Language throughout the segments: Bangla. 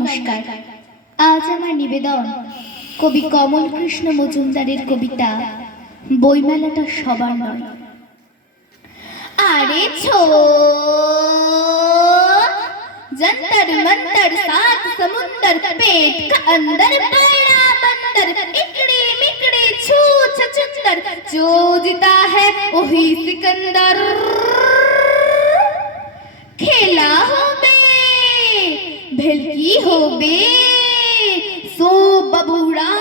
নমস্কার আজ আমার নিবেদন কবি কমল কৃষ্ণ মজুমদারের কবিতা বইমেলাটা সবার নয় আরে ছো जंतर मंतर सात समुंदर पेट का अंदर बड़ा बंदर इकड़े मिकड़े छू छचंदर जो जीता है वही सिकंदर ভেলকি হবে। সো বাবুড়া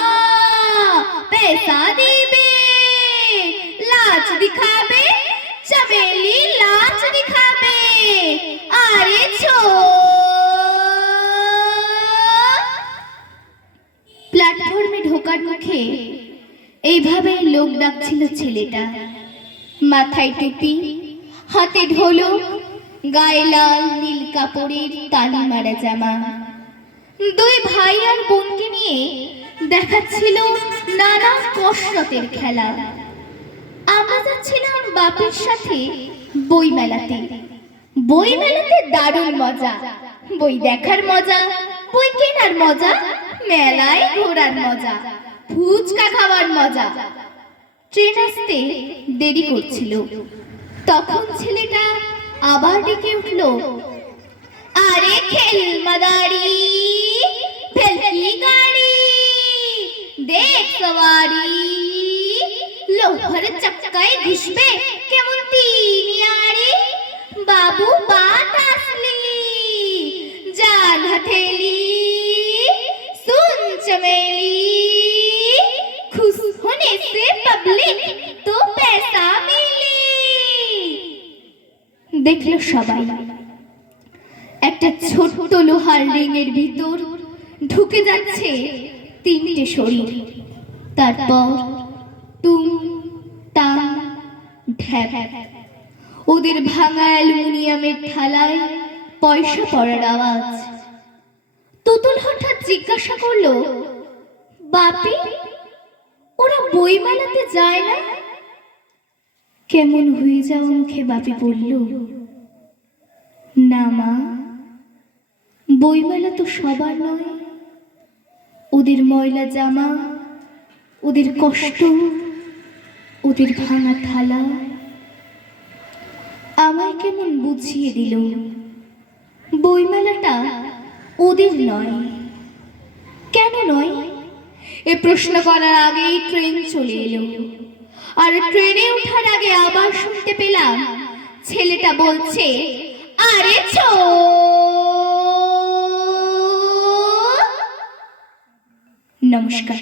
पैसा দিবে লাচ দিখাবে, চমেলি লাচ দিখাবে, আরে ছো। প্ল্যাটফর্মে ঢোকার মুখে এইভাবে লোক ডাকছিল ছেলেটা। মাথায় টুপি, হাতে ঢোলক গায়ে লাল নীল কাপড়ের তালি মারা জামা। দুই ভাই আর বোনকে নিয়ে দেখাচ্ছিল নানা কসরতের খেলা। আমরা যাচ্ছিলাম বাপের সাথে বই মেলাতে বই মেলাতে দারুণ মজা। বই দেখার মজা, বই কেনার মজা, মেলায় ঘোরার মজা, ফুচকা খাওয়ার মজা। ট্রেন আসতে দেরি করছিল। তখন ছেলেটা আবার ডেকে উঠল আরে খেল মাদারি ভেলকি গাড়ি দেখ সওয়ারি লোহার চক্কায় ঘুষবে কেমন তিনিয়ারি বাবু বাত আসলি জান हथेली सुन चमेली खुश होने से पब्लिक দেখল সবাই। একটা ছোট্ট লোহার রিংয়ের ভিতর ঢুকে যাচ্ছে তিনটে শরীর। তারপর টাম ঢ্যাপ। ওদের ভাঙা অ্যালুমিনিয়ামের থালায় পয়সা পড়ার আওয়াজ। তুতুল হঠাৎ জিজ্ঞাসা করল, বাপি, ওরা বই মেলাতে যায় না? কেমন হয়ে যাও মুখে বাপি বলল না মা, বইমেলা তো সবার নয়। ওদের ময়লা জামা, ওদের কষ্ট, ওদের ভাঙা থালা। আমায় কেমন বুঝিয়ে দিল, বইমেলাটা ওদের নয়। কেন নয়? এ প্রশ্ন করার আগেই ট্রেন চলে এলো। আর ট্রেনে ওঠার আগে আবার শুনতে পেলাম ছেলেটা বলছে আরে ছো! নমস্কার।